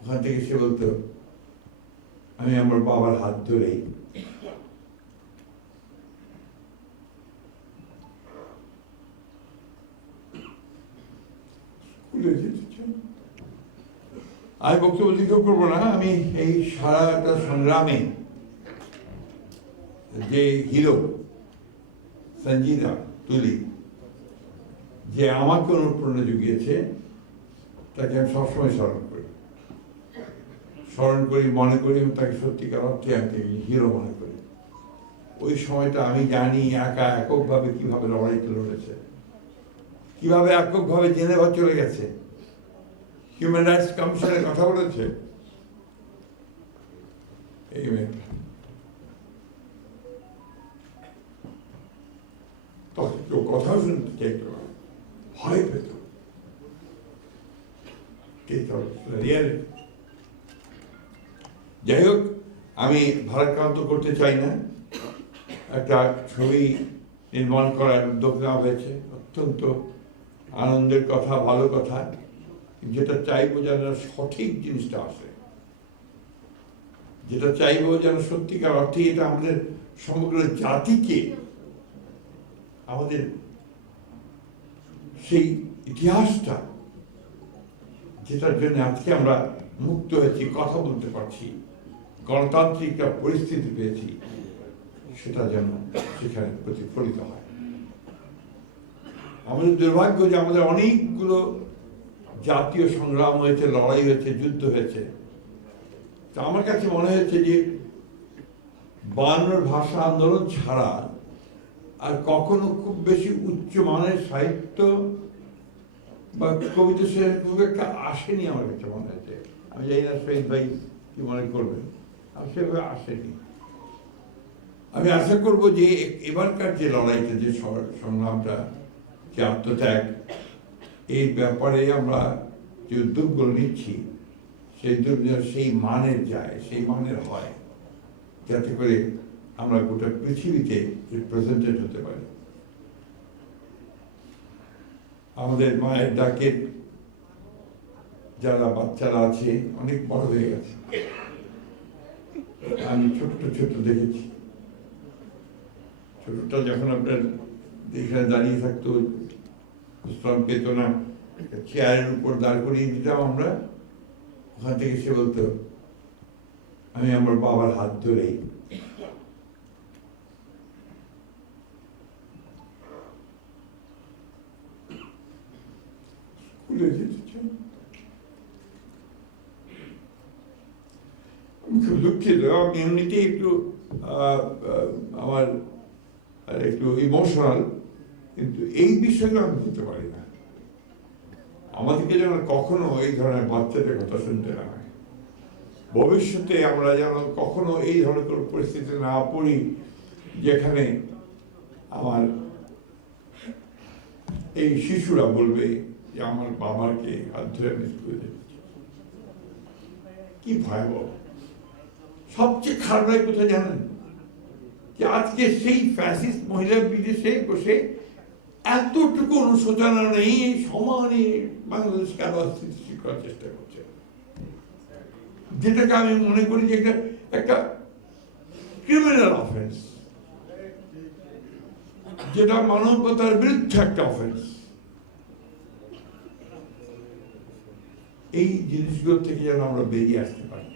ওখান থেকে সে বলতো, আমি আমার বাবার হাত ধরেই স্কুলে যেতে চাই। আমি বক্তব্য দীর্ঘ করবো না। আমি এই সারাটা সংগ্রামে যে হিরো সঞ্জিদা তুলি, যে আমাকে অনুপ্রেরণা জুগিয়েছে, তাকে আমি সবসময় স্মরণ করি, মনে করি, এবং তাকে সত্যিকার অর্থে আমি হিরো মনে করি। ওই সময়টা আমি জানি এককভাবে কিভাবে লড়াইতে লড়েছে, কিভাবে এককভাবে জেনেভা চলে গেছে, হিউম্যান রাইটস কমিশনের কথা বলেছে। এই মেয়েটা তখন কেউ কথাও শুনতে চাইত না, ভয় পেত। যাই হোক, আমি ভারাক্রান্ত করতে চাই না। একটা ছবি নির্মাণ করার উদ্যোগ নেওয়া হয়েছে, অত্যন্ত আনন্দের কথা, ভালো কথা। যেটা চাইবো যেন সঠিক জিনিসটা আসে, যেটা চাইবো যেন সত্যিকার অর্থে এটা আমাদের সমগ্র জাতিকে, আমাদের সেই ইতিহাসটা, যেটার জন্য আজকে আমরা মুক্ত হয়েছি, কথা বলতে পারছি, গণতান্ত্রিক পরিস্থিতি পেয়েছি, সেটা যেন সেখানে প্রতিফলিত হয়। আমাদের দুর্ভাগ্য যে আমাদের অনেকগুলো জাতীয় সংগ্রাম হয়েছে, লড়াই হয়েছে, যুদ্ধ হয়েছে। তা আমার কাছে মনে হয়েছে যে 52 ভাষা আন্দোলন ছাড়া আর কখনো খুব বেশি উচ্চমানের সাহিত্য বা কবিতা সে খুব একটা আসেনি আমার কাছে মনে হয়েছে। আমি জানি না শহীদ ভাই কি মনে করবেন, আর সেভাবে আসেনি। আমি আশা করব যে এবারকার যে লড়াইটা, যে সংগ্রামটা, যে আত্মত্যাগ, এই ব্যাপারে আমরা যে উদ্যোগগুলো নিচ্ছি, সেই উদ্যোগ সেই মানের যায়, সেই মানের হয়, যাতে করে আমরা গোটা পৃথিবীতে রিপ্রেজেন্টেড হতে পারি। আমাদের মায়ের ডাকে যারা বাচ্চারা আছে, অনেক বড় হয়ে গেছে। আমি ছোট্ট দেখেছি, ছোটটা যখন আপনার এখানে দাঁড়িয়ে থাকতো, শ্রম পেত না, চেয়ারের উপর দাঁড় করিয়ে দিতাম আমরা, ওখান থেকে সে বলতো, আমি আমার বাবার হাত ধরেই স্কুলে যেতে চাই। আমি খুব দুঃখিত, আমি এমনিতেই একটু আমার একটু ইমোশনাল, কিন্তু এই বিষয়গুলো আমি বুঝতে পারি না। আমাদেরকে যেন কখনো এই ধরনের বাচ্চাদের কথা শুনতে না হয়, ভবিষ্যতে আমরা যেন কখনো এই ধরনের কোনো পরিস্থিতি না পড়ি যেখানে আমার এই শিশুরা বলবে যে আমার বাবাকে হাত ধরে আমি স্কুলে যেতে। কি ভয়াবহ! সবচেয়ে খারাপ লাগে কোথায় জানেন? যে আজকে সেই ফ্যাসিস্ট মহিলা বিদেশে বসে এতটুকু অনুশোচনা নেই, সমানে বাংলাদেশকে আরো স্থিতিশীল করার চেষ্টা করছে, যেটাকে আমি মনে করি যে একটা ক্রিমিনাল অফেন্স, যেটা মানবতার বিরুদ্ধে একটা অফেন্স। এই জিনিসগুলো থেকে যেন আমরা বেরিয়ে আসতে পারি।